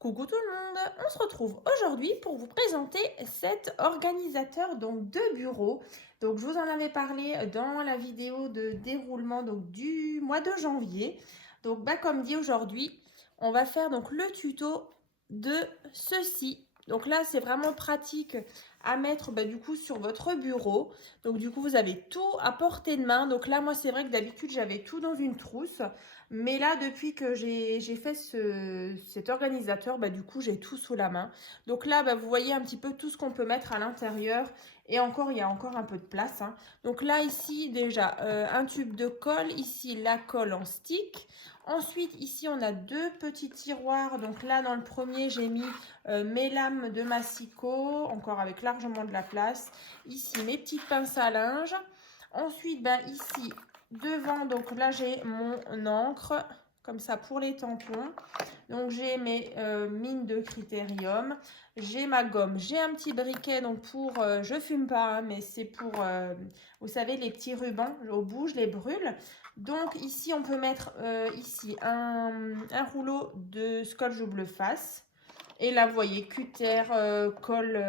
Coucou tout le monde, on se retrouve aujourd'hui pour vous présenter cet organisateur donc de bureau. Donc je vous en avais parlé dans la vidéo de déroulement donc du mois de janvier. Donc comme dit aujourd'hui, on va faire donc le tuto de ceci. Donc là c'est vraiment pratique à mettre du coup sur votre bureau. Donc du coup vous avez tout à portée de main. Donc là moi c'est vrai que d'habitude j'avais tout dans une trousse. Mais là, depuis que j'ai fait cet organisateur, du coup, j'ai tout sous la main. Donc là, vous voyez un petit peu tout ce qu'on peut mettre à l'intérieur. Et encore, il y a encore un peu de place, hein. Donc là, ici, déjà, un tube de colle. Ici, la colle en stick. Ensuite, ici, on a deux petits tiroirs. Donc là, dans le premier, j'ai mis mes lames de massicot, encore avec largement de la place. Ici, mes petites pinces à linge. Ensuite, ici, devant, donc là j'ai mon encre, comme ça pour les tampons. Donc j'ai mes mines de critérium, j'ai ma gomme, j'ai un petit briquet donc pour, je fume pas, hein, mais c'est pour, vous savez, les petits rubans au bout, je les brûle. Donc ici on peut mettre ici un rouleau de scotch double face. Et là vous voyez cutter, colle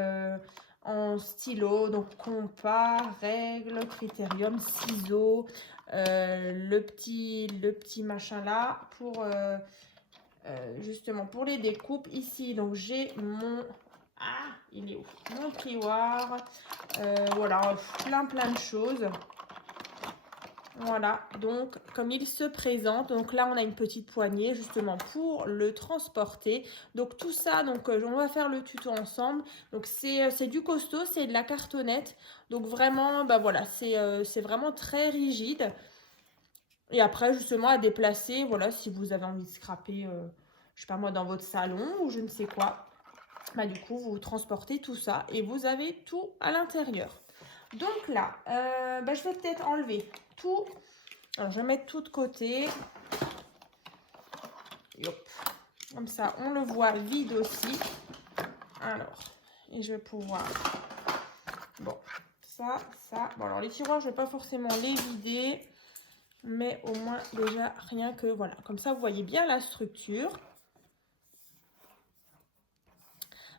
en stylo, donc compas, règle, critérium, ciseaux, le petit machin là pour justement pour les découpes. Ici donc j'ai mon il est où, mon plioir, voilà, plein de choses. Voilà, donc comme il se présente, donc là on a une petite poignée justement pour le transporter. Donc tout ça, donc on va faire le tuto ensemble. Donc c'est du costaud, c'est de la cartonnette. Donc vraiment, voilà, c'est vraiment très rigide. Et après justement à déplacer, voilà, si vous avez envie de scraper, je sais pas moi, dans votre salon ou je ne sais quoi. Du coup, vous transportez tout ça et vous avez tout à l'intérieur. Donc là, je vais peut-être enlever tout. Alors, je vais mettre tout de côté. Hop. Comme ça, on le voit vide aussi. Alors, et je vais pouvoir... Bon, ça. Bon, alors les tiroirs, je ne vais pas forcément les vider. Mais au moins, déjà, rien que... Voilà, comme ça, vous voyez bien la structure.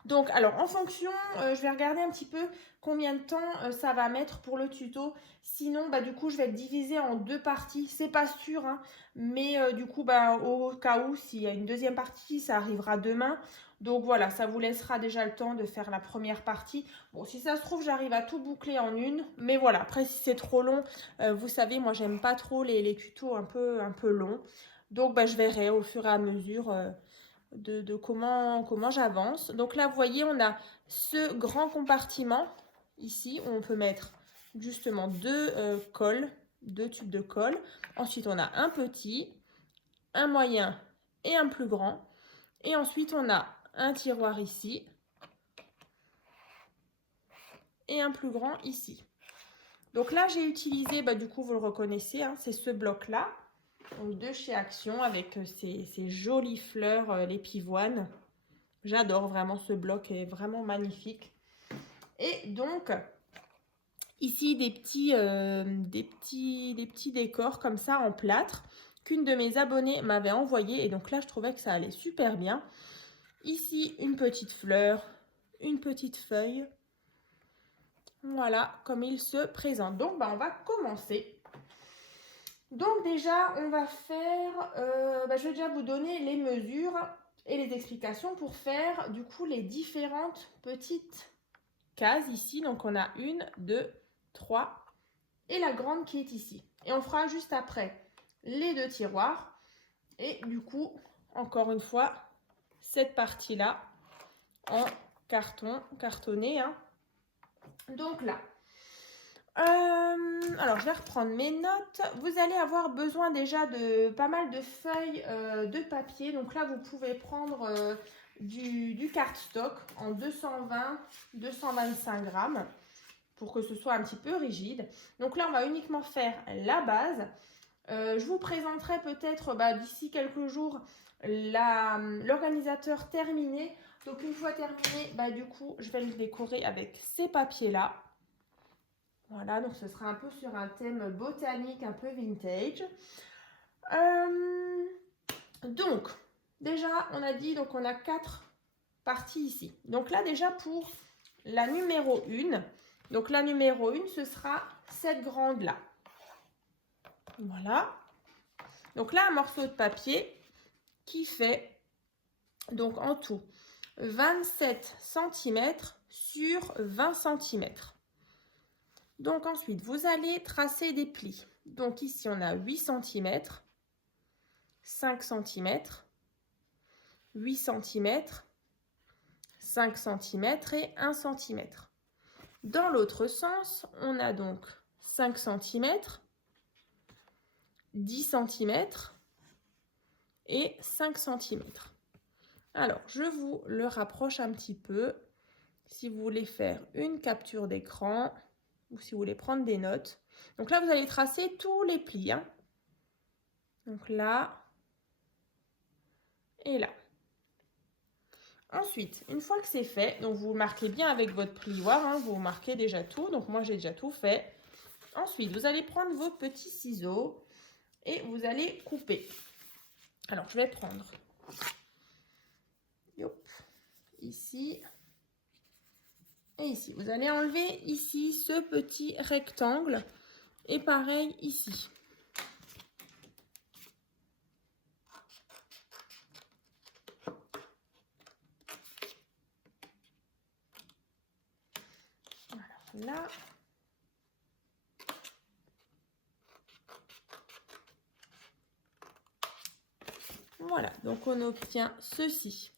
Donc, alors, en fonction, je vais regarder un petit peu combien de temps ça va mettre pour le tuto. Sinon, du coup, je vais le diviser en deux parties. C'est pas sûr, hein, mais du coup, au cas où, s'il y a une deuxième partie, ça arrivera demain. Donc, voilà, ça vous laissera déjà le temps de faire la première partie. Bon, si ça se trouve, j'arrive à tout boucler en une. Mais voilà, après, si c'est trop long, vous savez, moi, j'aime pas trop les tutos un peu longs. Donc, je verrai au fur et à mesure... de comment j'avance. Donc là, vous voyez, on a ce grand compartiment ici où on peut mettre justement deux cols, deux tubes de colle. Ensuite, on a un petit, un moyen et un plus grand. Et ensuite, on a un tiroir ici et un plus grand ici. Donc là, j'ai utilisé, du coup, vous le reconnaissez, hein, c'est ce bloc-là. Donc de chez Action avec ces jolies fleurs, les pivoines. J'adore vraiment, ce bloc est vraiment magnifique. Et donc, ici, des petits décors comme ça en plâtre qu'une de mes abonnées m'avait envoyé. Et donc là, je trouvais que ça allait super bien. Ici, une petite fleur, une petite feuille. Voilà, comme il se présente. Donc, on va commencer. Donc déjà, on va faire... je vais déjà vous donner les mesures et les explications pour faire du coup les différentes petites cases ici. Donc on a 1, 2, 3 et la grande qui est ici. Et on fera juste après les deux tiroirs. Et du coup, encore une fois, cette partie-là en cartonné, hein. Donc là, alors je vais reprendre mes notes. Vous allez avoir besoin déjà de pas mal de feuilles de papier. Donc là, vous pouvez prendre du cardstock en 220-225 grammes pour que ce soit un petit peu rigide. Donc là, on va uniquement faire la base. Je vous présenterai peut-être d'ici quelques jours l'organisateur terminé. Donc une fois terminé, du coup, je vais le décorer avec ces papiers-là. Voilà, donc ce sera un peu sur un thème botanique, un peu vintage. Donc, Déjà, on a dit, donc on a 4 parties ici. Donc là, déjà pour la numéro 1, donc la numéro 1, ce sera cette grande-là. Voilà. Donc là, un morceau de papier qui fait, donc en tout, 27 cm sur 20 cm. Donc ensuite, vous allez tracer des plis. Donc ici, on a 8 cm, 5 cm, 8 cm, 5 cm et 1 cm. Dans l'autre sens, on a donc 5 cm, 10 cm et 5 cm. Alors, je vous le rapproche un petit peu. Si vous voulez faire une capture d'écran ou si vous voulez prendre des notes. Donc là, vous allez tracer tous les plis. Hein. Donc là et là. Ensuite, une fois que c'est fait, donc vous marquez bien avec votre plioir, hein, vous marquez déjà tout. Donc moi, j'ai déjà tout fait. Ensuite, vous allez prendre vos petits ciseaux et vous allez couper. Alors, je vais prendre ici et ici. Vous allez enlever ici ce petit rectangle et pareil ici. Alors là. Voilà, donc on obtient ceci.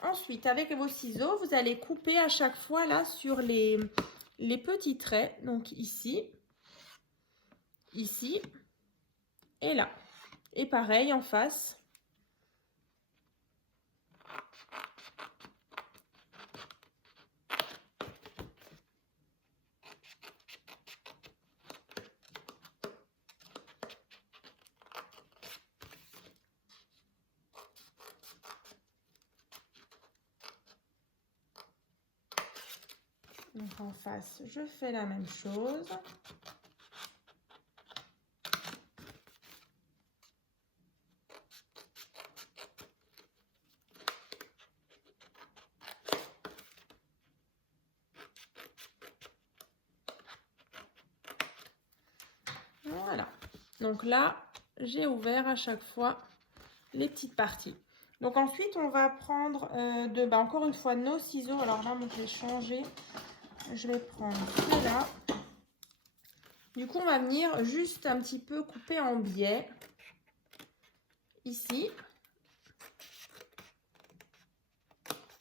Ensuite, avec vos ciseaux, vous allez couper à chaque fois là sur les petits traits. Donc ici, ici et là. Et pareil en face. Donc en face, je fais la même chose. Voilà. Donc là, j'ai ouvert à chaque fois les petites parties. Donc ensuite, on va prendre encore une fois nos ciseaux. Alors là, moi, je vais changer. Je vais prendre ceux-là. Du coup, on va venir juste un petit peu couper en biais. Ici.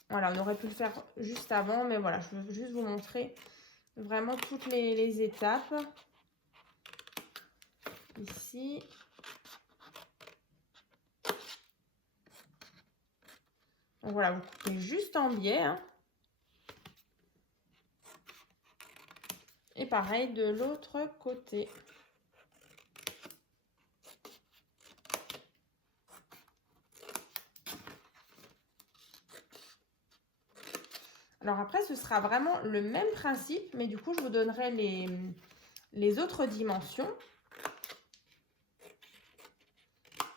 Voilà, on aurait pu le faire juste avant, mais voilà, je veux juste vous montrer vraiment toutes les étapes. Ici. Donc voilà, vous coupez juste en biais. Hein. Et pareil de l'autre côté. Alors après, ce sera vraiment le même principe, mais du coup, je vous donnerai les autres dimensions.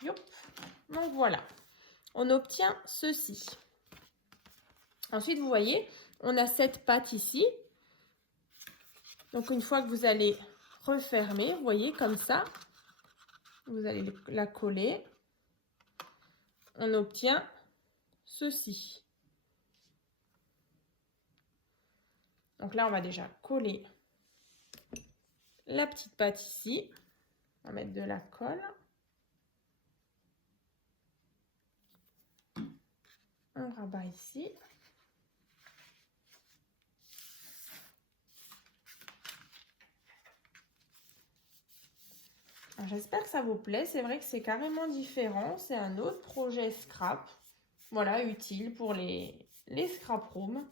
Yop. Donc voilà, on obtient ceci. Ensuite, vous voyez, on a cette patte ici. Donc une fois que vous allez refermer, vous voyez, comme ça, vous allez la coller. On obtient ceci. Donc là, on va déjà coller la petite patte ici. On va mettre de la colle. On rabat ici. J'espère que ça vous plaît. C'est vrai que c'est carrément différent. C'est un autre projet scrap. Voilà, utile pour les scrap rooms.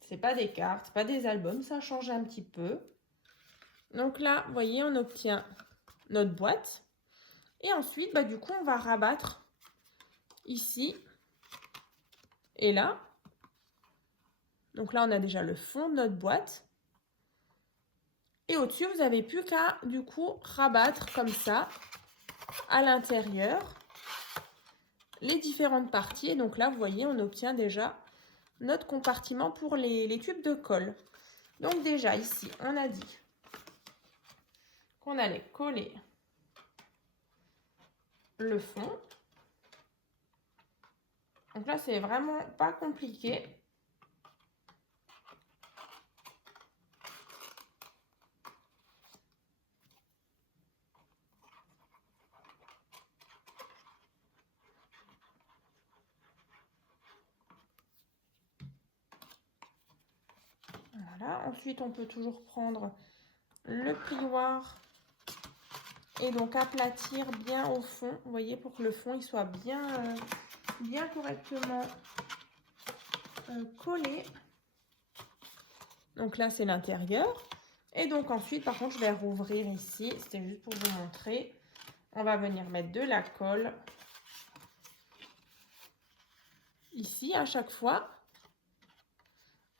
C'est pas des cartes, pas des albums. Ça change un petit peu. Donc là, vous voyez, on obtient notre boîte. Et ensuite, du coup, on va rabattre ici et là. Donc là, on a déjà le fond de notre boîte. Et au-dessus, vous n'avez plus qu'à, du coup, rabattre comme ça à l'intérieur. les différentes parties. Et donc là, vous voyez, on obtient déjà notre compartiment pour les tubes de colle. Donc déjà, ici, on a dit qu'on allait coller le fond. Donc là, c'est vraiment pas compliqué. Voilà. Ensuite, on peut toujours prendre le plioir et donc aplatir bien au fond. Vous voyez, pour que le fond il soit bien correctement collé. Donc là, c'est l'intérieur. Et donc ensuite, par contre, je vais rouvrir ici. C'était juste pour vous montrer. On va venir mettre de la colle ici à chaque fois.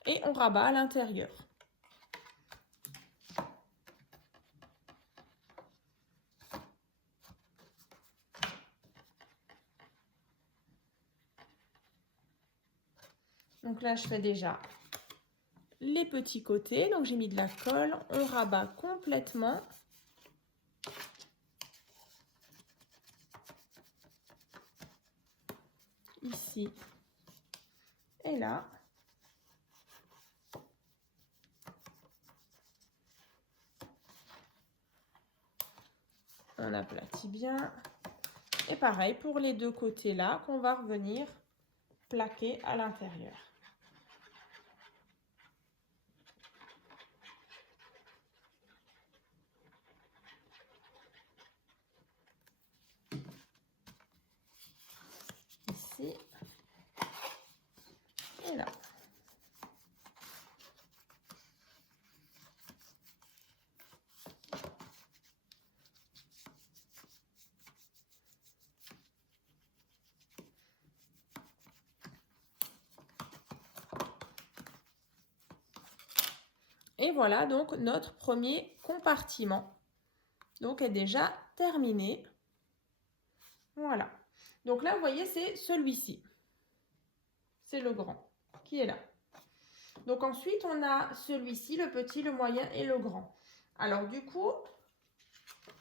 Et on rabat à l'intérieur. Donc là, je fais déjà les petits côtés. Donc j'ai mis de la colle. On rabat complètement. Ici et là. On aplatit bien. Et pareil pour les deux côtés là qu'on va revenir plaquer à l'intérieur. Ici et là. Et voilà donc notre premier compartiment. Donc est déjà terminé. Voilà. Donc là, vous voyez, c'est celui-ci. C'est le grand qui est là. Donc ensuite, on a celui-ci, le petit, le moyen et le grand. Alors du coup,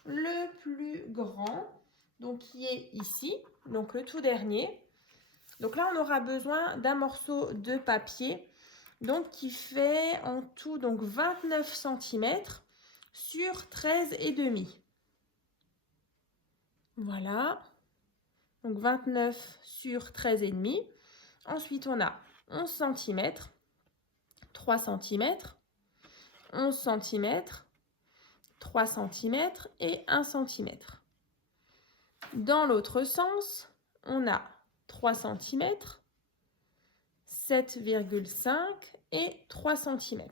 le plus grand, donc qui est ici, donc le tout dernier. Donc là, on aura besoin d'un morceau de papier, donc qui fait en tout donc 29 cm sur 13,5. Voilà. Donc 29 sur 13,5. Ensuite, on a 11 cm, 3 cm, 11 cm, 3 cm et 1 cm. Dans l'autre sens, on a 3 cm, 7,5 et 3 cm.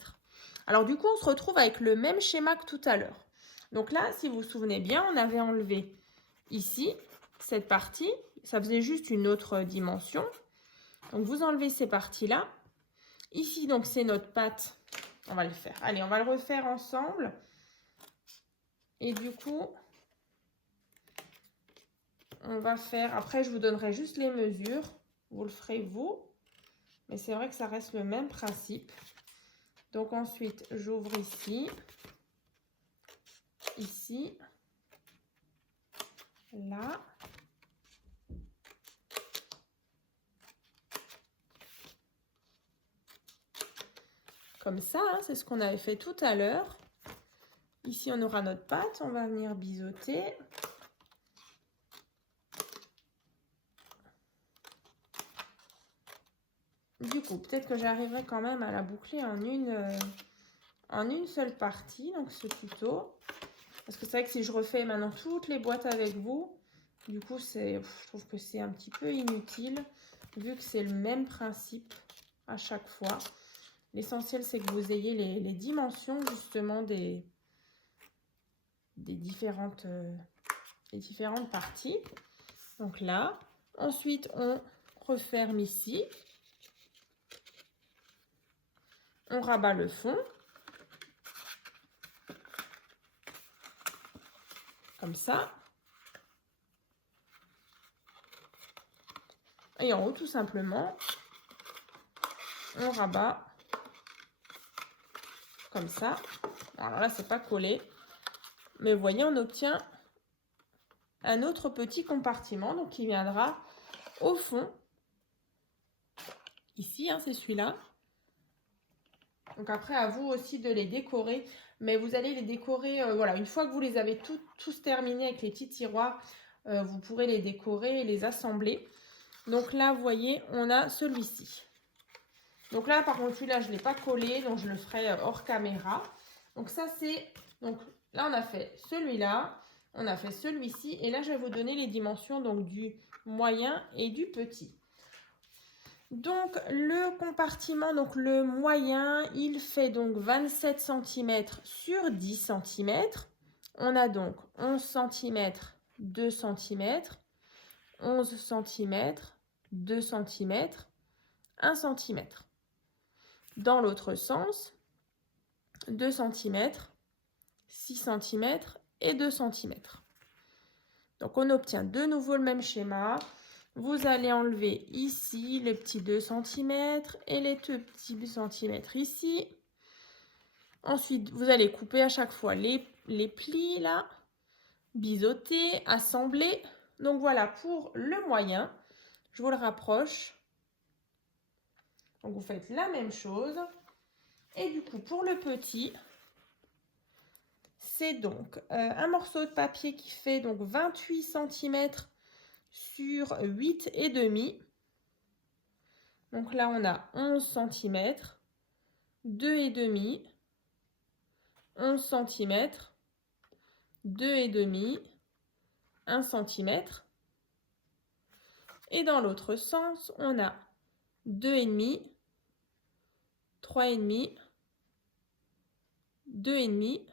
Alors du coup, on se retrouve avec le même schéma que tout à l'heure. Donc là, si vous vous souvenez bien, on avait enlevé ici cette partie. Ça faisait juste une autre dimension. Donc vous enlevez ces parties-là. Ici, donc c'est notre pâte. On va le faire. Allez, on va le refaire ensemble. Et du coup, on va faire... Après, je vous donnerai juste les mesures. Vous le ferez vous. Mais c'est vrai que ça reste le même principe. Donc ensuite, j'ouvre ici. Ici. Là. Comme ça, hein, c'est ce qu'on avait fait tout à l'heure. Ici, on aura notre pâte. On va venir biseauter. Du coup, peut-être que j'arriverai quand même à la boucler en une seule partie, donc ce tuto. Parce que c'est vrai que si je refais maintenant toutes les boîtes avec vous, du coup, je trouve que c'est un petit peu inutile, vu que c'est le même principe à chaque fois. L'essentiel, c'est que vous ayez les dimensions, justement, des différentes parties. Donc là, ensuite, on referme ici. On rabat le fond. Comme ça. Et en haut, tout simplement, on rabat comme ça. Alors là, c'est pas collé. Mais vous voyez, on obtient un autre petit compartiment. Donc, qui viendra au fond. Ici, hein, c'est celui-là. Donc après, à vous aussi de les décorer. Mais vous allez les décorer, voilà, une fois que vous les avez tous terminés avec les petits tiroirs, vous pourrez les décorer et les assembler. Donc là, vous voyez, on a celui-ci. Donc là, par contre, celui-là, je ne l'ai pas collé, donc je le ferai hors caméra. Donc ça, c'est... Donc là, on a fait celui-là, on a fait celui-ci. Et là, je vais vous donner les dimensions donc, du moyen et du petit. Donc le compartiment, donc le moyen, il fait donc 27 cm sur 10 cm. On a donc 11 cm, 2 cm, 11 cm, 2 cm, 1 cm. Dans l'autre sens, 2 cm, 6 cm et 2 cm. Donc on obtient de nouveau le même schéma. Vous allez enlever ici les petits 2 cm et les deux petits centimètres ici. Ensuite, vous allez couper à chaque fois les plis là, biseauter, assembler. Donc voilà pour le moyen. Je vous le rapproche. Donc vous faites la même chose. Et du coup, pour le petit, c'est donc un morceau de papier qui fait donc 28 cm sur 8,5. Donc là, on a 11 cm, 2,5, 11 cm, 2,5, 1 cm. Et dans l'autre sens, on a 2,5, 3,5, 2,5.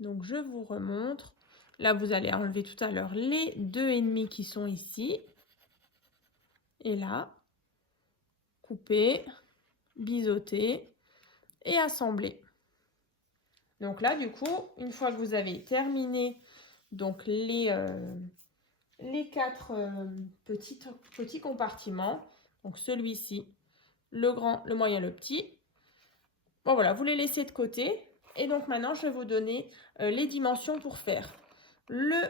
Donc je vous remontre. Là, vous allez enlever tout à l'heure les 2,5 qui sont ici. Et là, couper, biseauter et assembler. Donc là, du coup, une fois que vous avez terminé donc les 4 petits compartiments, donc celui-ci, le grand, le moyen, le petit, bon voilà, vous les laissez de côté. Et donc maintenant, je vais vous donner les dimensions pour faire le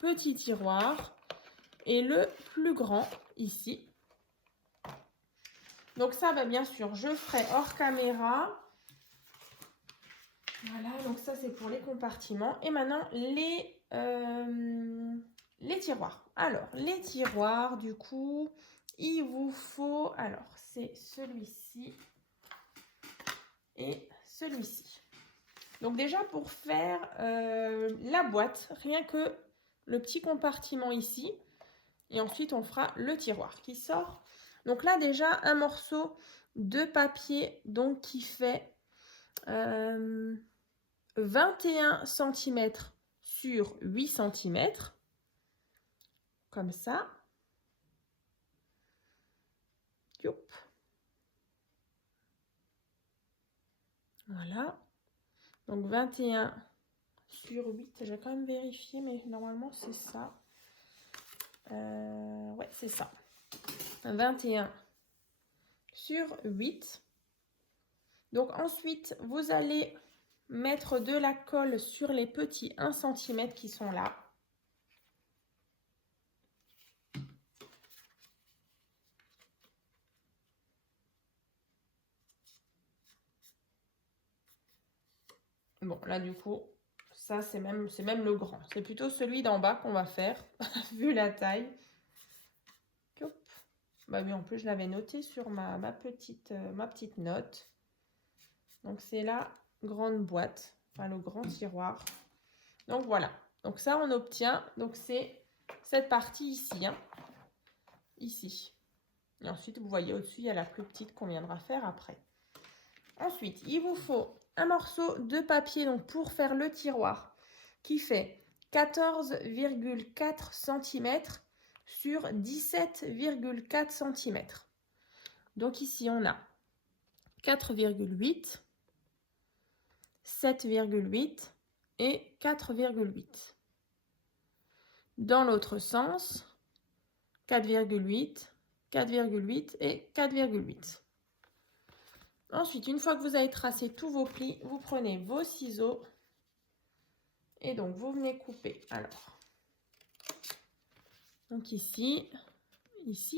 petit tiroir et le plus grand ici. Donc ça, bah, bien sûr, je ferai hors caméra. Voilà, donc ça c'est pour les compartiments. Et maintenant, les tiroirs. Alors, les tiroirs, du coup, il vous faut... Alors, c'est celui-ci et celui-ci. Donc déjà, pour faire la boîte, rien que le petit compartiment ici. Et ensuite, on fera le tiroir qui sort. Donc là, déjà, un morceau de papier donc qui fait 21 cm sur 8 cm. Comme ça. Youp. Voilà. Donc 21 sur 8. J'ai quand même vérifié, mais normalement, c'est ça. Ouais, c'est ça. 21 sur 8. Donc ensuite, vous allez mettre de la colle sur les petits 1 cm qui sont là. Bon, là du coup, ça c'est même le grand. C'est plutôt celui d'en bas qu'on va faire, vu la taille. Hop. Bah oui, en plus je l'avais noté sur ma petite note. Donc c'est la grande boîte, enfin le grand tiroir. Donc voilà. Donc ça on obtient, donc c'est cette partie ici, hein, ici. Et ensuite vous voyez au-dessus il y a la plus petite qu'on viendra faire après. Ensuite il vous faut un morceau de papier donc pour faire le tiroir qui fait 14,4 cm sur 17,4 cm. Donc ici on a 4,8, 7,8 et 4,8. Dans l'autre sens, 4,8, 4,8 et 4,8. Ensuite, une fois que vous avez tracé tous vos plis, vous prenez vos ciseaux et donc vous venez couper. Alors, donc ici,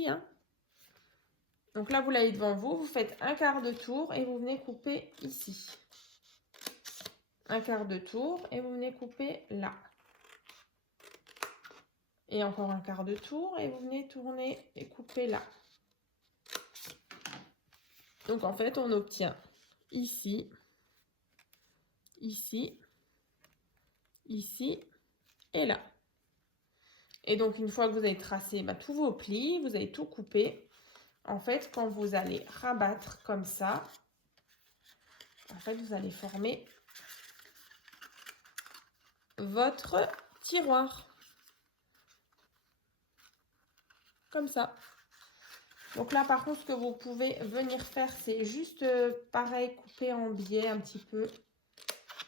hein. Donc là, vous l'avez devant vous, vous faites un quart de tour et vous venez couper ici. Un quart de tour et vous venez couper là. Et encore un quart de tour et vous venez tourner et couper là. Donc en fait, on obtient ici, ici, ici et là. Et donc une fois que vous avez tracé tous vos plis, vous avez tout coupé, en fait, quand vous allez rabattre comme ça, en fait, vous allez former votre tiroir. Comme ça. Donc là, par contre, ce que vous pouvez venir faire, c'est juste pareil, couper en biais un petit peu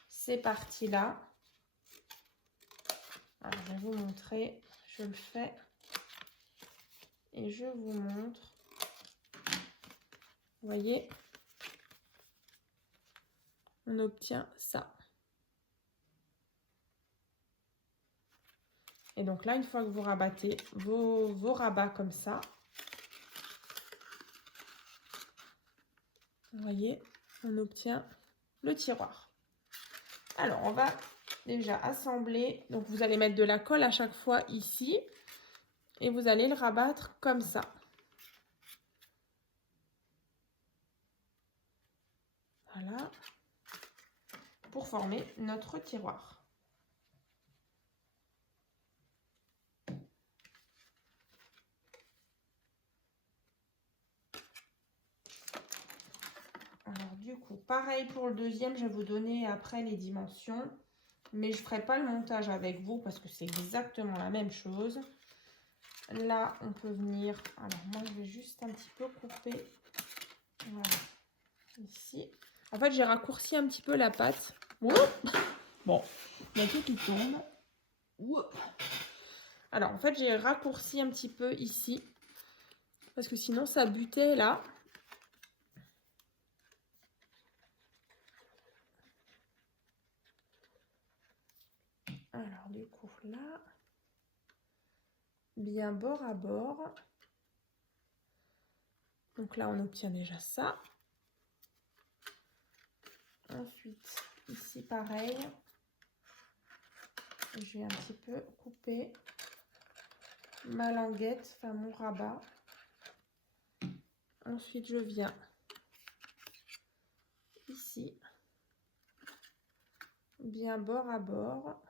ces parties-là. Alors, je vais vous montrer. Je le fais. Et je vous montre. Vous voyez, on obtient ça. Et donc là, une fois que vous rabattez vos rabats comme ça, vous voyez, on obtient le tiroir. Alors, on va déjà assembler. Donc, vous allez mettre de la colle à chaque fois ici. Et vous allez le rabattre comme ça. Voilà. Pour former notre tiroir. Alors du coup, pareil pour le deuxième, je vais vous donner après les dimensions. Mais je ne ferai pas le montage avec vous parce que c'est exactement la même chose. Là, on peut venir... Alors moi, je vais juste un petit peu couper. Voilà. Ici. En fait, j'ai raccourci un petit peu la pâte. Bon, il y a tout qui tombe. Alors, en fait, j'ai raccourci un petit peu ici. Parce que sinon, ça butait là. Alors, du coup, là, bien bord à bord. Donc là, on obtient déjà ça. Ensuite, ici, pareil. Je vais un petit peu couper ma languette, enfin mon rabat. Ensuite, je viens ici, bien bord à bord.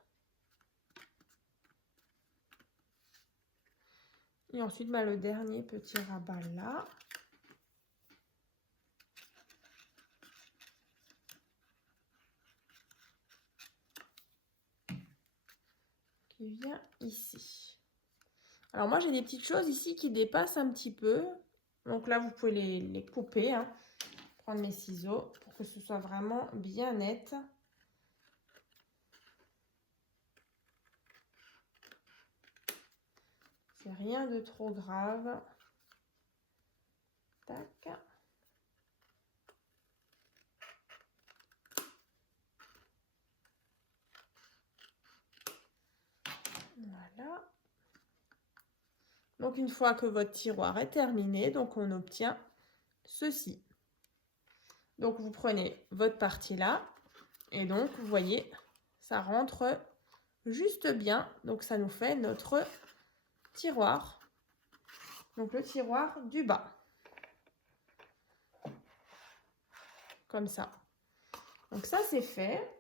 Et ensuite, le dernier petit rabat là. Qui vient ici. Alors moi, j'ai des petites choses ici qui dépassent un petit peu. Donc là, vous pouvez les couper. Hein. Prendre mes ciseaux pour que ce soit vraiment bien net. C'est rien de trop grave. Tac. Voilà. Donc une fois que votre tiroir est terminé, donc on obtient ceci. Donc vous prenez votre partie là et donc vous voyez, ça rentre juste bien. Donc ça nous fait notre tiroir. Donc le tiroir du bas. Comme ça. Donc ça c'est fait.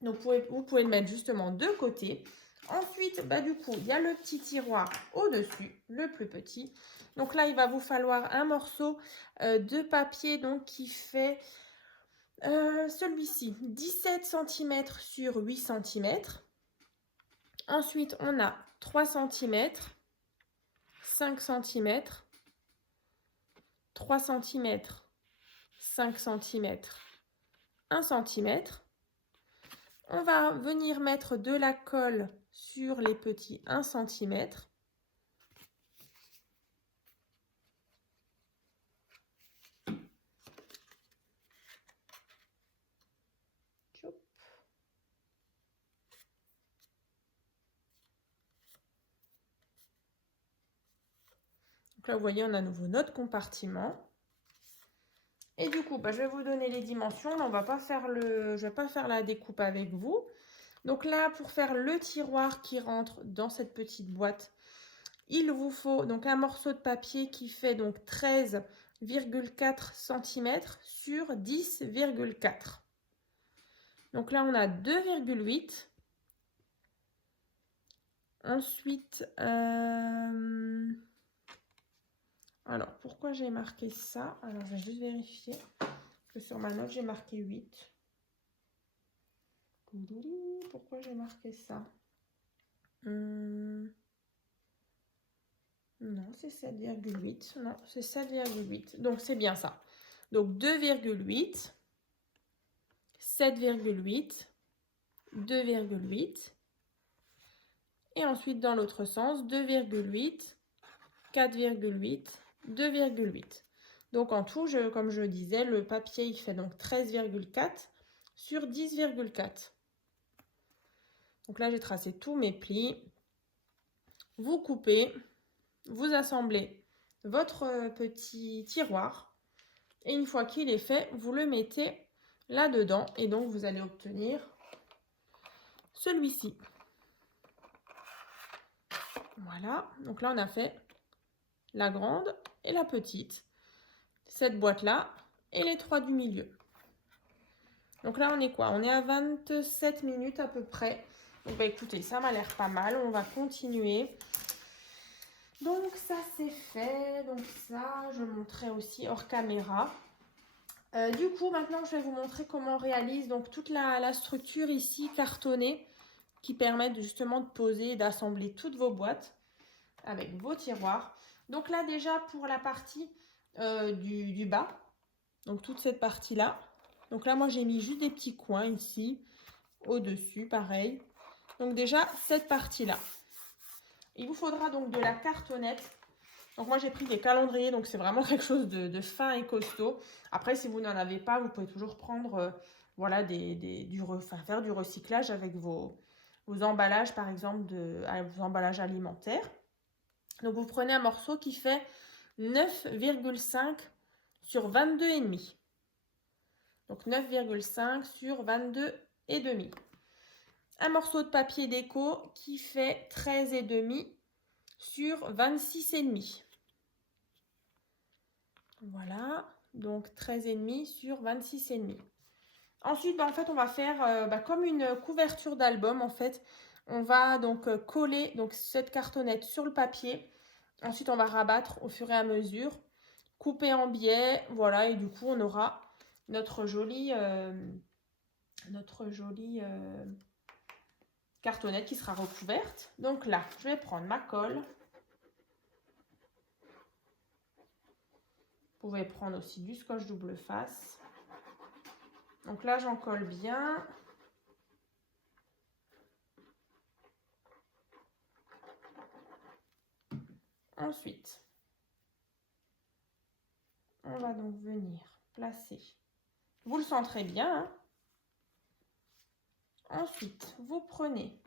Donc vous pouvez le mettre justement de côté. Ensuite, du coup, il y a le petit tiroir au-dessus, le plus petit. Donc là, il va vous falloir un morceau de papier donc, qui fait celui-ci, 17 cm sur 8 cm. Ensuite, on a 3 cm, 5 cm, 3 cm, 5 cm, 1 cm. On va venir mettre de la colle sur les petits 1 cm. Donc là, vous voyez, on a à nouveau notre compartiment. Et du coup, je vais vous donner les dimensions. Là, je ne vais pas faire la découpe avec vous. Donc là, pour faire le tiroir qui rentre dans cette petite boîte, il vous faut donc un morceau de papier qui fait donc 13,4 cm sur 10,4. Donc là, on a 2,8. Ensuite, alors pourquoi j'ai marqué ça? Alors, je vais juste vérifier que sur ma note, j'ai marqué 8. Pourquoi j'ai marqué ça? Non, c'est 7,8. Non, c'est 7,8. Donc, c'est bien ça. Donc, 2,8, 7,8, 2,8. Et ensuite, dans l'autre sens, 2,8, 4,8, 2,8. Donc, en tout, comme je disais, le papier, il fait donc 13,4 sur 10,4. Donc là, j'ai tracé tous mes plis. Vous coupez, vous assemblez votre petit tiroir. Et une fois qu'il est fait, vous le mettez là-dedans. Et donc, vous allez obtenir celui-ci. Voilà. Donc là, on a fait la grande et la petite. Cette boîte-là et les 3 du milieu. Donc là, on est quoi? On est à 27 minutes à peu près. Donc, écoutez, ça m'a l'air pas mal. On va continuer. Donc, ça, c'est fait. Donc, ça, je montrerai aussi hors caméra. Du coup, maintenant, je vais vous montrer comment on réalise donc toute la structure ici cartonnée qui permet justement de poser et d'assembler toutes vos boîtes avec vos tiroirs. Donc là, déjà, pour la partie du bas, donc toute cette partie-là. Donc là, moi, j'ai mis juste des petits coins ici, au-dessus, pareil. Donc déjà, cette partie-là. Il vous faudra donc de la cartonnette. Donc moi, j'ai pris des calendriers, donc c'est vraiment quelque chose de fin et costaud. Après, si vous n'en avez pas, vous pouvez toujours prendre, voilà, faire du recyclage avec vos emballages, par exemple, vos emballages alimentaires. Donc, vous prenez un morceau qui fait 9,5 sur 22,5. Donc 9,5 sur 22,5. Un morceau de papier déco qui fait 13,5 sur 26,5. Voilà, donc 13,5 sur 26,5. Ensuite, en fait, on va faire comme une couverture d'album. En fait, on va donc coller donc, cette cartonnette sur le papier. Ensuite, on va rabattre au fur et à mesure, couper en biais. Voilà, et du coup, on aura notre jolie cartonnette qui sera recouverte. Donc là, je vais prendre ma colle. Vous pouvez prendre aussi du scotch double face. Donc là, j'en colle bien. Ensuite, on va donc venir placer. Vous le centrez bien. Hein. Ensuite, vous prenez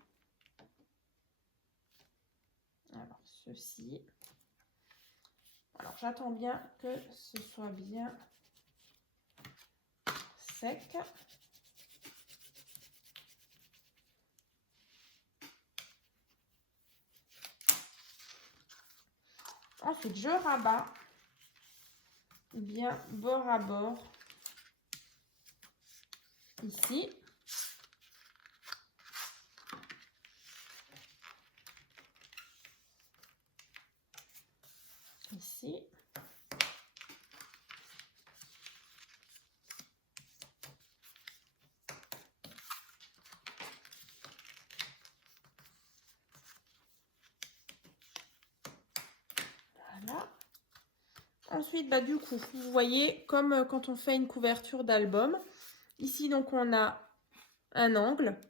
alors ceci. Alors, j'attends bien que ce soit bien sec. Ensuite, je rabats bien bord à bord ici. Ici. Voilà. Ensuite, du coup, vous voyez, comme quand on fait une couverture d'album, ici, donc, on a un angle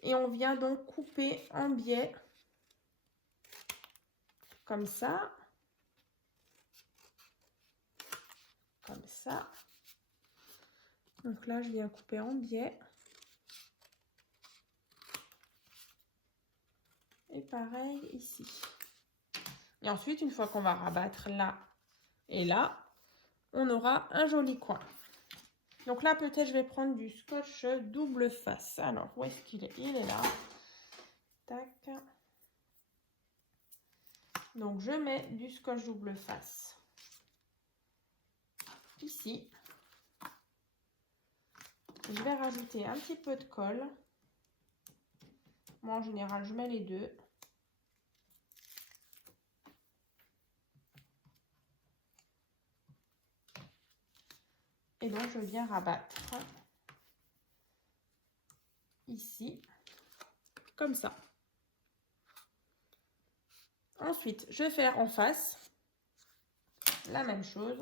et on vient donc couper en biais comme ça. Comme ça. Donc là, je viens couper en biais. Et pareil ici. Et ensuite, une fois qu'on va rabattre là et là, on aura un joli coin. Donc là, peut-être je vais prendre du scotch double face. Alors, où est-ce qu'il est? Il est là. Tac. Donc, je mets du scotch double face. Ici. Je vais rajouter un petit peu de colle. Moi, en général, je mets les deux. Et donc, je viens rabattre ici, comme ça. Ensuite, je vais faire en face la même chose.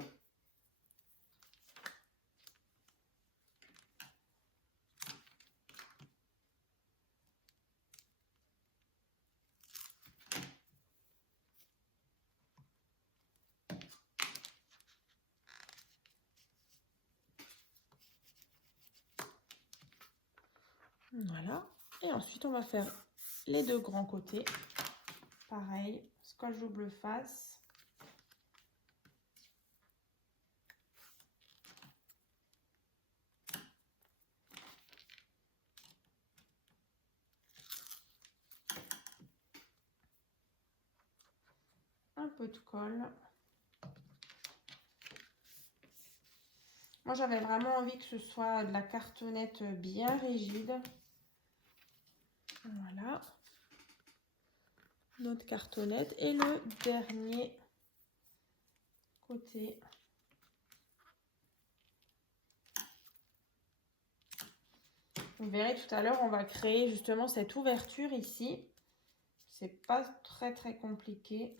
Voilà. Et ensuite, on va faire les deux grands côtés. Pareil, scotch double face. Un peu de colle. Moi, j'avais vraiment envie que ce soit de la cartonnette bien rigide. Voilà. Notre cartonnette. Et le dernier côté. Vous verrez tout à l'heure, on va créer justement cette ouverture ici. C'est pas très compliqué.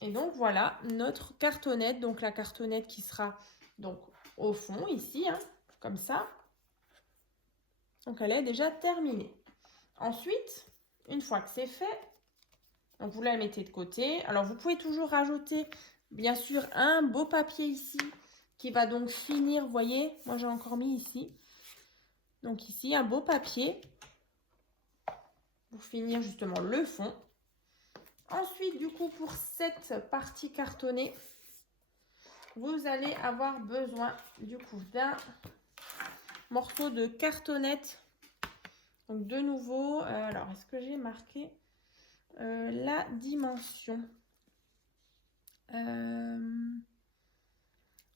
Et donc voilà notre cartonnette, donc la cartonnette qui sera donc au fond ici, hein, comme ça. Donc elle est déjà terminée. Ensuite, une fois que c'est fait, donc vous la mettez de côté. Alors vous pouvez toujours rajouter bien sûr un beau papier ici qui va donc finir, vous voyez, moi j'ai encore mis ici. Donc ici un beau papier pour finir justement le fond. Ensuite, du coup, pour cette partie cartonnée, vous allez avoir besoin du coup d'un morceau de cartonnette. Donc de nouveau, alors est-ce que j'ai marqué la dimension?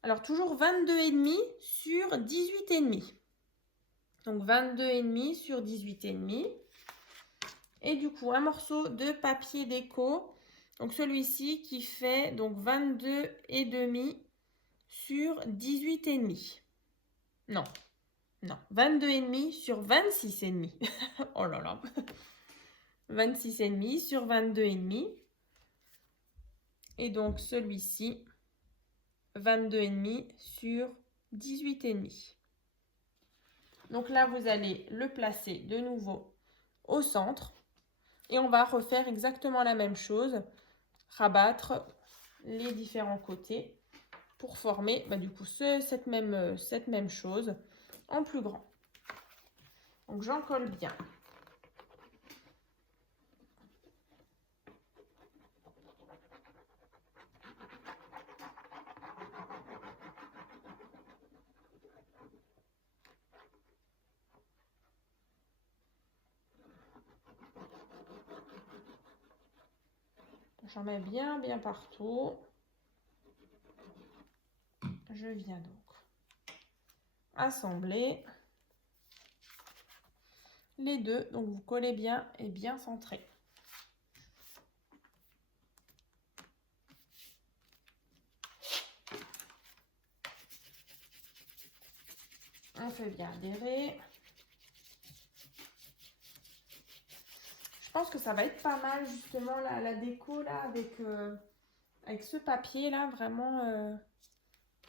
Alors toujours 22,5 sur 18,5. Donc 22,5 sur 18,5. Et du coup, un morceau de papier déco. Donc celui-ci qui fait donc 22,5 sur 18,5. Non, 22,5 sur 26,5. Oh là là. 26,5 sur 22,5. Et donc celui-ci, 22,5 sur 18,5. Donc là, vous allez le placer de nouveau au centre. Et on va refaire exactement la même chose. Rabattre les différents côtés pour former du coup cette même chose en plus grand. Donc j'en colle bien. J'en mets bien partout. Je viens donc assembler les deux. Donc vous collez bien et bien centré. On fait bien adhérer. Je pense que ça va être pas mal justement la déco là avec ce papier là, vraiment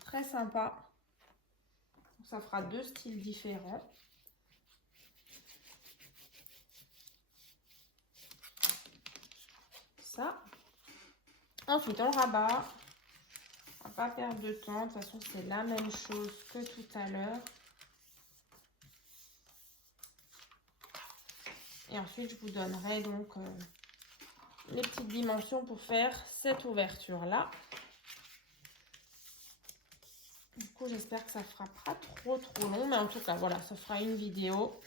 très sympa. Donc, ça fera deux styles différents. Ça. Ensuite, on rabat. On va pas perdre de temps. De toute façon, c'est la même chose que tout à l'heure. Et ensuite, je vous donnerai donc les petites dimensions pour faire cette ouverture-là. Du coup, j'espère que ça ne fera pas trop long. Mais en tout cas, voilà, ça fera une vidéo.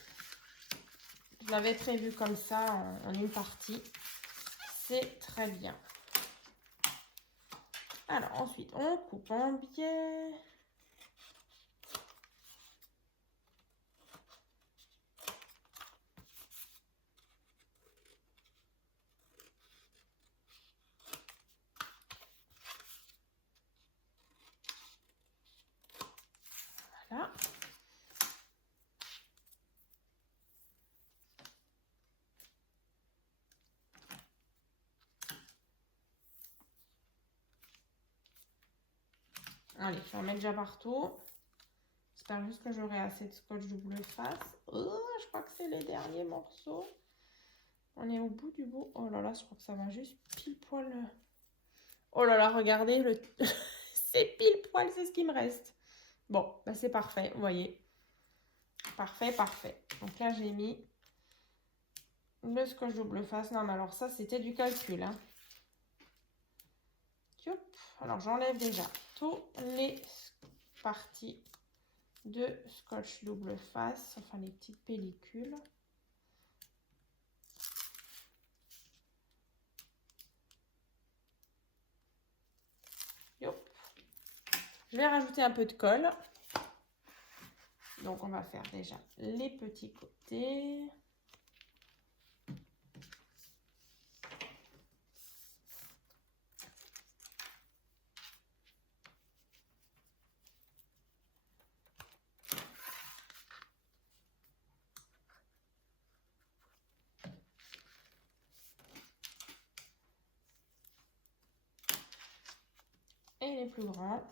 Je l'avais prévu comme ça en une partie. C'est très bien. Alors, ensuite, on coupe en biais. Voilà. Allez, je vais en mettre déjà partout. J'espère juste que j'aurai assez de scotch double face. Oh, je crois que c'est les derniers morceaux. On est au bout du bout. Oh là là, je crois que ça va juste pile poil. Oh là là, regardez, c'est pile poil, c'est ce qui me reste. Bon, bah c'est parfait, vous voyez. Parfait, parfait. Donc là, j'ai mis le scotch double face. Non, mais alors ça, c'était du calcul. Hein. Alors, j'enlève déjà toutes les parties de scotch double face, enfin les petites pellicules. Yop. Je vais rajouter un peu de colle. Donc, on va faire déjà les petits côtés. Et les plus grands.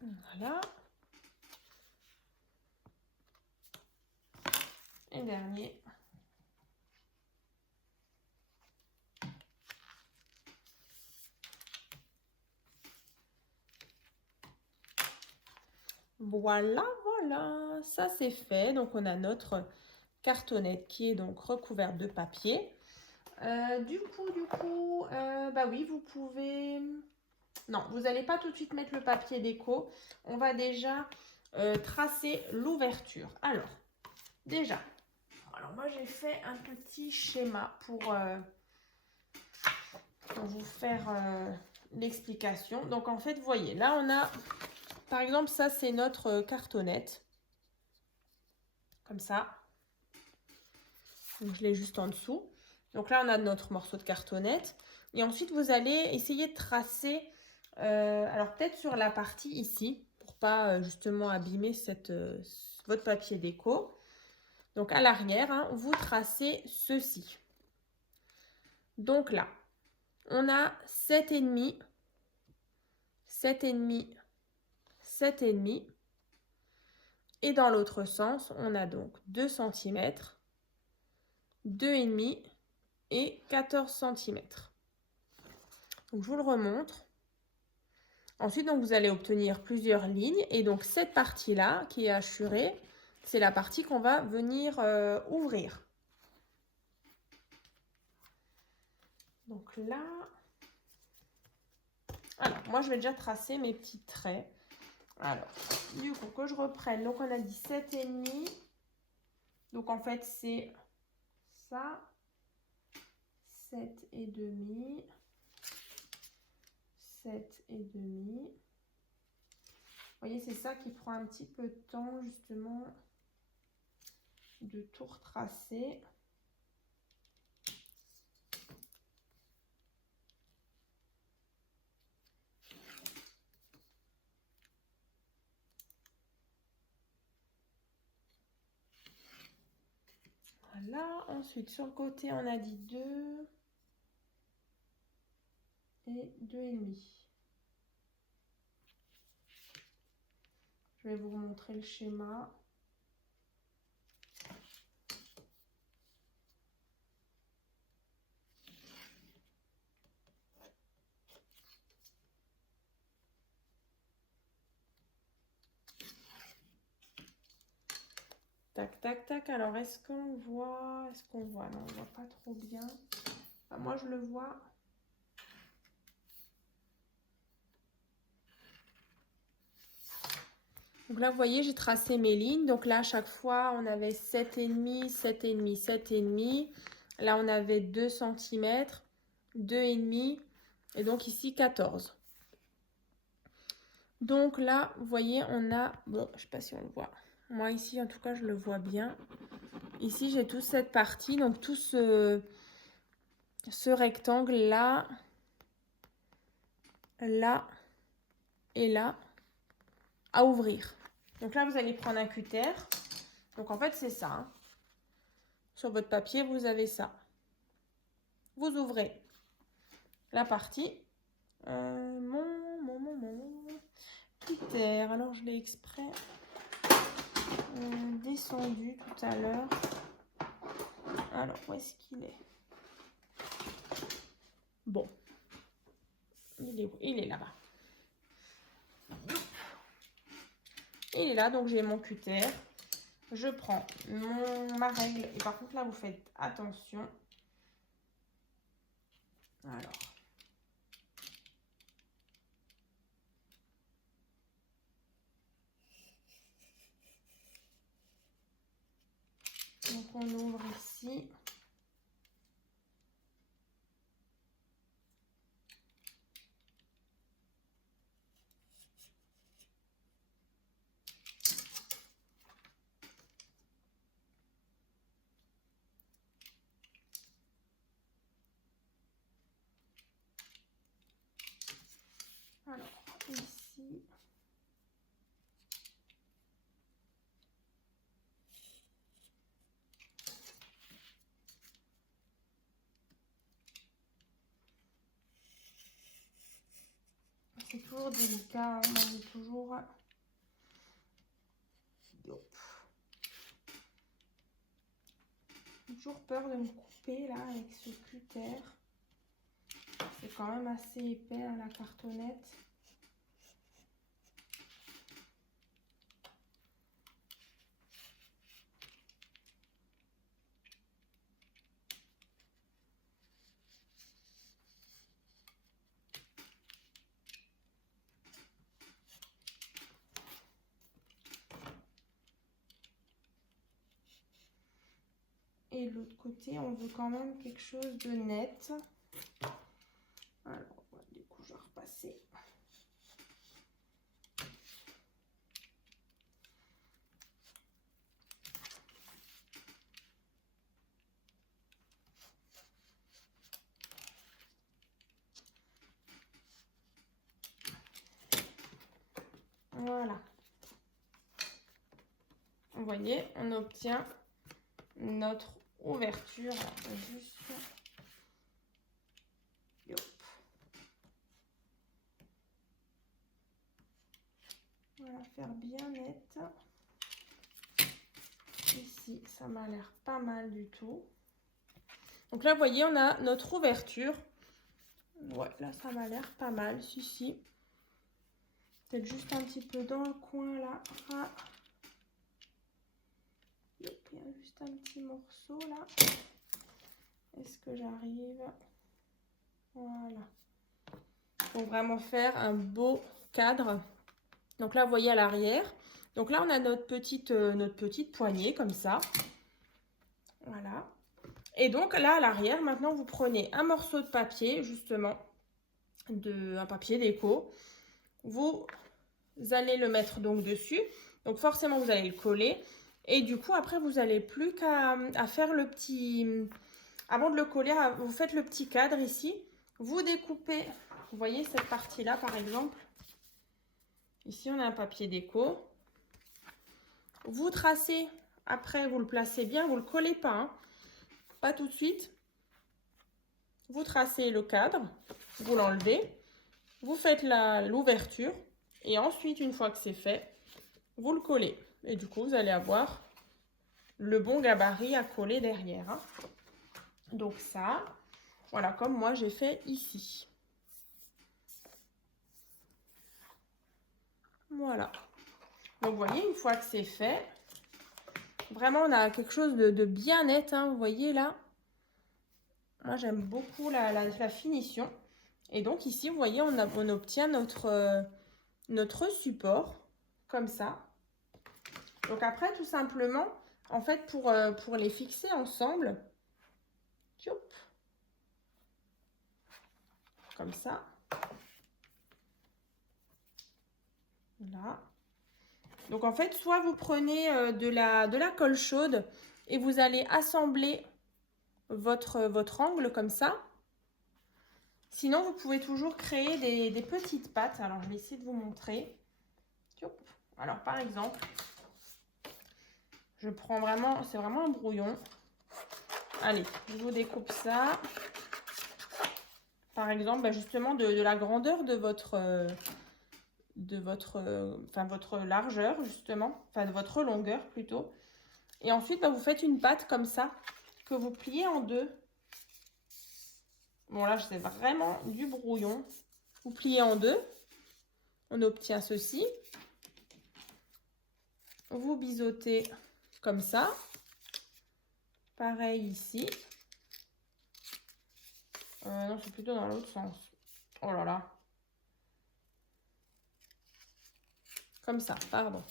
Voilà. Et dernier. Voilà, voilà. Ça, c'est fait. Donc, on a notre cartonnette qui est donc recouverte de papier. Du coup, bah oui, vous pouvez... Non, vous n'allez pas tout de suite mettre le papier déco. On va déjà tracer l'ouverture. Alors, déjà, alors moi j'ai fait un petit schéma pour vous faire l'explication. Donc en fait, vous voyez, là on a, par exemple, ça c'est notre cartonnette. Comme ça. Donc je l'ai juste en dessous. Donc là on a notre morceau de cartonnette. Et ensuite vous allez essayer de tracer, alors peut-être sur la partie ici, pour pas justement abîmer votre papier déco. Donc à l'arrière, hein, vous tracez ceci. Donc là, on a 7,5, 7,5, 7,5. Et dans l'autre sens, on a donc 2 cm, 2,5 et 14 cm. Donc je vous le remontre. Ensuite, donc, vous allez obtenir plusieurs lignes. Et donc cette partie-là, qui est hachurée, c'est la partie qu'on va venir ouvrir. Donc là, alors moi je vais déjà tracer mes petits traits. Alors, du coup, que je reprenne. Donc on a dit 7,5. Donc en fait c'est ça. 7,5. 7,5. Vous voyez, c'est ça qui prend un petit peu de temps justement de tout retracer. Voilà, ensuite sur le côté on a dit 2 et 2,5. Je vais vous montrer le schéma. Tac, tac, tac. Alors, est-ce qu'on voit? Est-ce qu'on voit? Non, on voit pas trop bien. Enfin, moi, je le vois. Donc là, vous voyez, j'ai tracé mes lignes. Donc là, à chaque fois, on avait 7,5, 7,5, 7,5. Là, on avait 2 cm, 2,5. Et donc ici, 14. Donc là, vous voyez, on a... Bon, je ne sais pas si on le voit. Moi, ici, en tout cas, je le vois bien. Ici, j'ai toute cette partie. Donc, tout ce rectangle-là, là et là, à ouvrir. Donc là, vous allez prendre un cutter. Donc, en fait, c'est ça. Hein. Sur votre papier, vous avez ça. Vous ouvrez la partie. Mon cutter. Alors, je l'ai exprès descendu tout à l'heure. Alors, où est-ce qu'il est? Bon. Il est où? Il est là-bas. Il est là, donc j'ai mon cutter. Je prends ma règle. Et par contre, là, vous faites attention. Alors. Donc, on ouvre ici. Alors, ici. C'est toujours délicat, hein, on est toujours... J'ai toujours peur de me couper là avec ce cutter. C'est quand même assez épais hein, la cartonnette. Et de l'autre côté, on veut quand même quelque chose de net. Alors, du coup, je vais repasser. Voilà. Vous voyez, on obtient notre ouverture. Alors, juste... Yop. Voilà, faire bien net. Ici, ça m'a l'air pas mal du tout. Donc là, vous voyez, on a notre ouverture. Ouais, là, ça m'a l'air pas mal, si. Peut-être juste un petit peu dans le coin, là. Ah. Il y a juste un petit morceau, là. Est-ce que j'arrive? Voilà. Pour vraiment faire un beau cadre. Donc là, vous voyez à l'arrière. Donc là, on a notre petite poignée, comme ça. Voilà. Et donc là, à l'arrière, maintenant, vous prenez un morceau de papier, justement, un papier déco. Vous allez le mettre donc dessus. Donc forcément, vous allez le coller. Et du coup, après, vous n'allez plus qu'à faire le petit... Avant de le coller, vous faites le petit cadre ici. Vous découpez, vous voyez cette partie-là, par exemple. Ici, on a un papier déco. Vous tracez, après, vous le placez bien. Vous ne le collez pas, hein. Pas tout de suite. Vous tracez le cadre. Vous l'enlevez. Vous faites l'ouverture. Et ensuite, une fois que c'est fait, vous le collez. Et du coup, vous allez avoir le bon gabarit à coller derrière. Hein. Donc ça, voilà, comme moi j'ai fait ici. Voilà. Donc vous voyez, une fois que c'est fait, vraiment on a quelque chose de bien net. Hein, vous voyez là. Moi j'aime beaucoup la finition. Et donc ici, vous voyez, on obtient notre support, comme ça. Donc après, tout simplement, en fait, pour les fixer ensemble, comme ça. Voilà. Donc en fait, soit vous prenez de la colle chaude et vous allez assembler votre angle comme ça. Sinon, vous pouvez toujours créer des petites pattes. Alors, je vais essayer de vous montrer. Alors, par exemple, je prends vraiment, c'est vraiment un brouillon. Allez, je vous découpe ça. Par exemple, bah justement, de la grandeur de votre largeur, justement. Enfin, de votre longueur, plutôt. Et ensuite, bah, vous faites une patte comme ça, que vous pliez en deux. Bon, là, c'est vraiment du brouillon. Vous pliez en deux. On obtient ceci. Vous biseautez comme ça. Pareil ici. Non, c'est plutôt dans l'autre sens. Oh là là. Comme ça, pardon.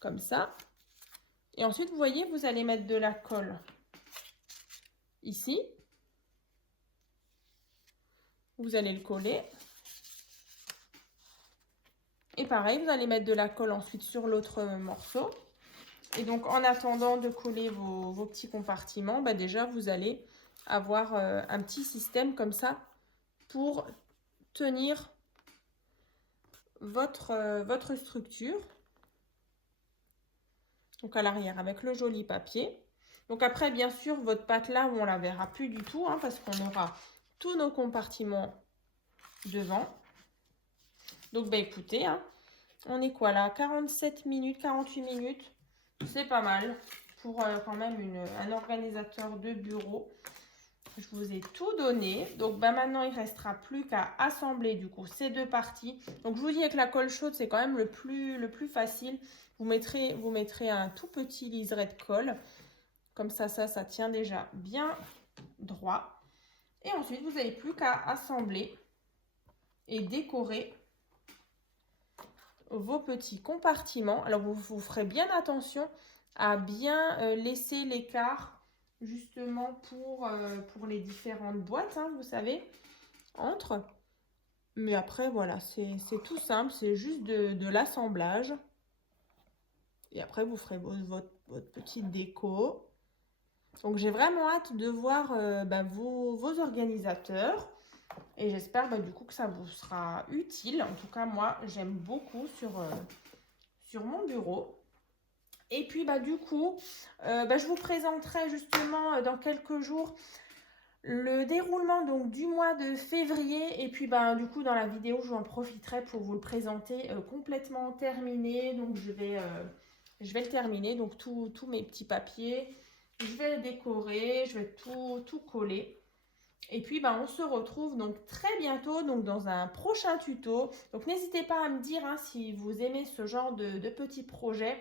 Comme ça. Et ensuite, vous voyez, vous allez mettre de la colle ici. Vous allez le coller. Et pareil, vous allez mettre de la colle ensuite sur l'autre morceau. Et donc, en attendant de coller vos petits compartiments, bah déjà, vous allez avoir un petit système comme ça pour tenir votre structure. Donc, à l'arrière, avec le joli papier. Donc, après, bien sûr, votre pâte là, on la verra plus du tout, hein, parce qu'on aura tous nos compartiments devant. Donc, bah écoutez, hein, on est quoi là? 47 minutes, 48 minutes. C'est pas mal pour quand même un organisateur de bureau. Je vous ai tout donné. Donc bah, maintenant, il ne restera plus qu'à assembler du coup ces deux parties. Donc je vous dis avec la colle chaude, c'est quand même le plus facile. Vous mettrez un tout petit liseré de colle. Comme ça tient déjà bien droit. Et ensuite, vous n'avez plus qu'à assembler et décorer vos petits compartiments. Alors, vous ferez bien attention à bien laisser l'écart justement pour les différentes boîtes, hein, vous savez, entre. Mais après, voilà, c'est tout simple, c'est juste de l'assemblage. Et après, vous ferez votre petite déco. Donc, j'ai vraiment hâte de voir vos organisateurs. Et j'espère du coup que ça vous sera utile. En tout cas, moi, j'aime beaucoup sur mon bureau. Et puis, du coup, je vous présenterai justement dans quelques jours le déroulement donc, du mois de février. Et puis, du coup, dans la vidéo, je vous en profiterai pour vous le présenter complètement terminé. Donc, je vais le terminer. Donc, tous mes petits papiers. Je vais le décorer. Je vais tout coller. Et puis, on se retrouve donc très bientôt donc dans un prochain tuto. Donc, n'hésitez pas à me dire si vous aimez ce genre de petits projets.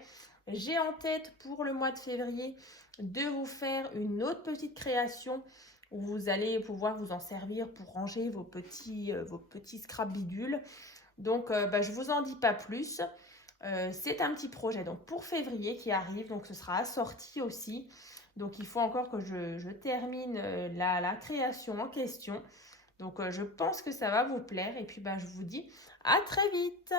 J'ai en tête pour le mois de février de vous faire une autre petite création où vous allez pouvoir vous en servir pour ranger vos petits scrap bidules. Donc, je ne vous en dis pas plus. C'est un petit projet donc pour février qui arrive. Donc, ce sera assorti aussi. Donc, il faut encore que je termine la création en question. Donc, je pense que ça va vous plaire. Et puis, je vous dis à très vite.